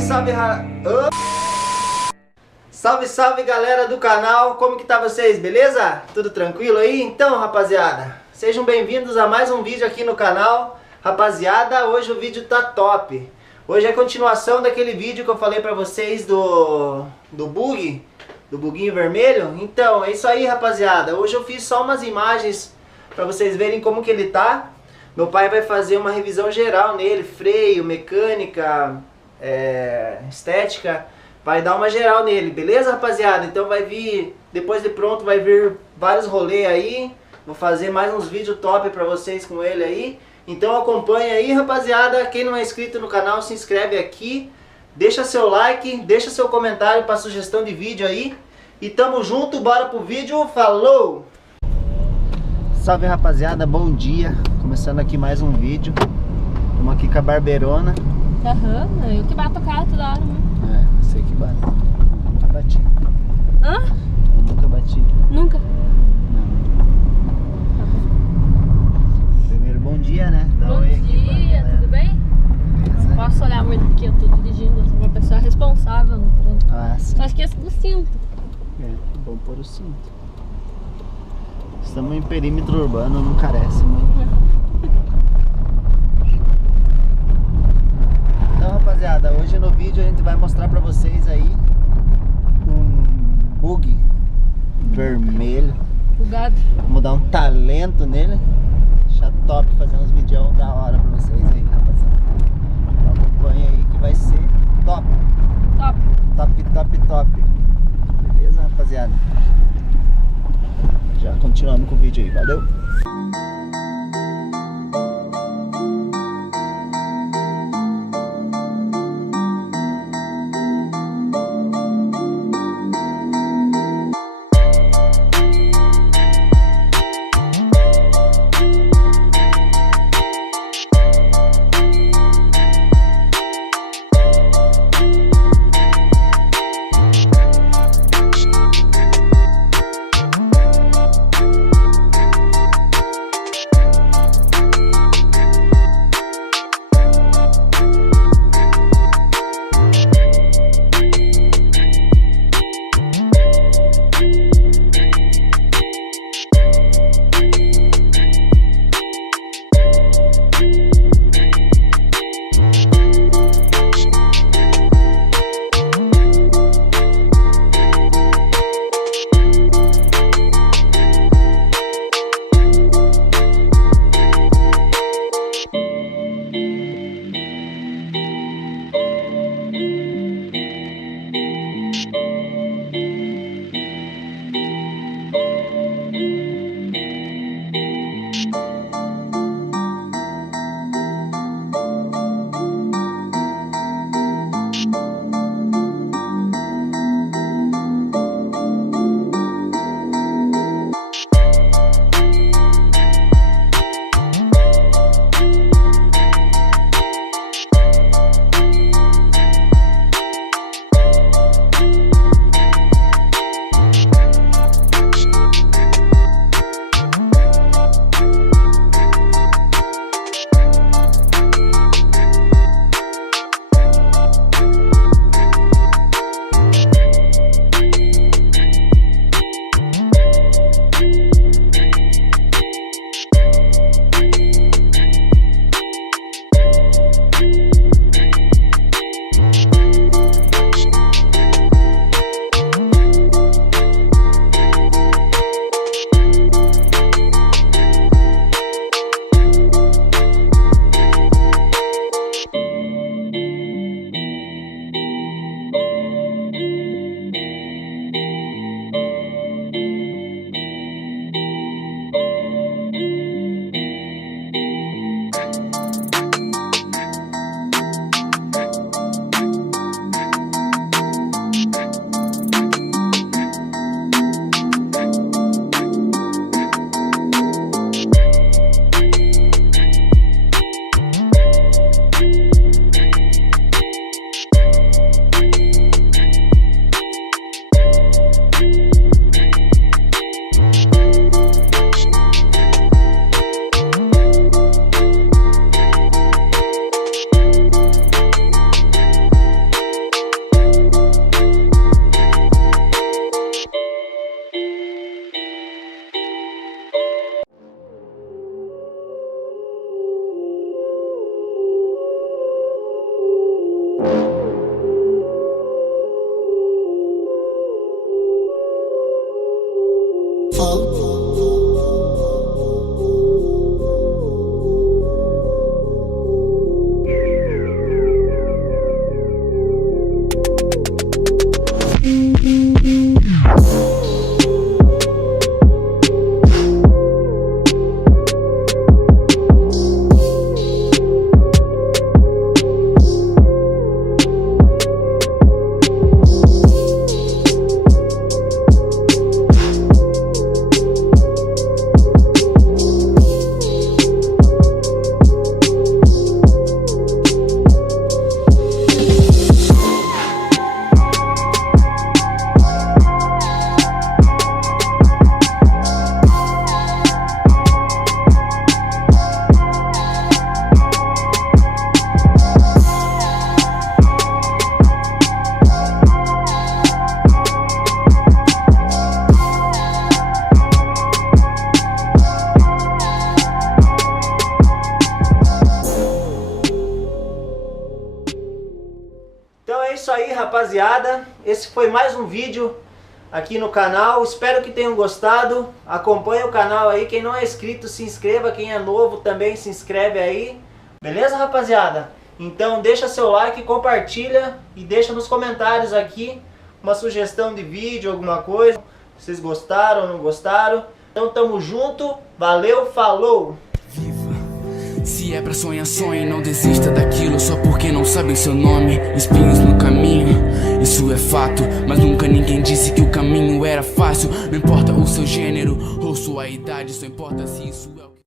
Salve, salve, salve, salve galera do canal, como que tá vocês, beleza? Tudo tranquilo aí? Então, rapaziada, sejam bem-vindos a mais um vídeo aqui no canal. Rapaziada, hoje o vídeo tá top. Hoje é a continuação daquele vídeo que eu falei pra vocês do buguinho vermelho. Então, é isso aí, rapaziada. Hoje eu fiz só umas imagens pra vocês verem como que ele tá. Meu pai vai fazer uma revisão geral nele, freio, mecânica, estética, vai dar uma geral nele, beleza, rapaziada? Então vai vir, depois de pronto, vai vir vários rolês aí, vou fazer mais uns vídeos top pra vocês com ele aí. Então acompanha aí, rapaziada. Quem não é inscrito no canal, se inscreve aqui, deixa seu like, deixa seu comentário pra sugestão de vídeo aí. E tamo junto, bora pro vídeo, falou! Salve, rapaziada, bom dia. Começando aqui mais um vídeo. Estamos aqui com a barbeirona. Aham, eu que bato o carro toda hora, né? Você que bate. Eu nunca bati. Hã? Eu nunca bati. Nunca? Não. Tá bom. Primeiro, bom dia, né? Dá Bom oi aqui, dia, tudo bem? Beleza. Não posso olhar muito porque eu tô dirigindo, eu sou uma pessoa responsável no trânsito. Sim. Só esqueço do cinto. Bom pôr o cinto. Estamos em perímetro urbano, não carece muito. Então, rapaziada, hoje no vídeo a gente vai mostrar pra vocês aí um bug vermelho. Bugado. Vamos dar um talento nele. Deixar top, fazer uns vídeos da hora pra vocês aí, rapaziada. Então, acompanha aí que vai ser top. Top. Top, top, top. Beleza, rapaziada? Já continuamos com o vídeo aí, valeu! rapaziada, esse foi mais um vídeo aqui no canal. Espero que tenham gostado. Acompanhe o canal aí. Quem não é inscrito, se inscreva. Quem é novo também se inscreve aí. Beleza, rapaziada? Então deixa seu like, compartilha e deixa nos comentários aqui uma sugestão de vídeo, alguma coisa. Vocês gostaram ou não gostaram? Então tamo junto. Valeu, falou! Viva! Se é pra sonhar, sonhe, não desista daquilo só porque não sabem seu nome. Espinhos no caminho, isso é fato, mas nunca ninguém disse que o caminho era fácil. Não importa o seu gênero ou sua idade, só importa se isso é o que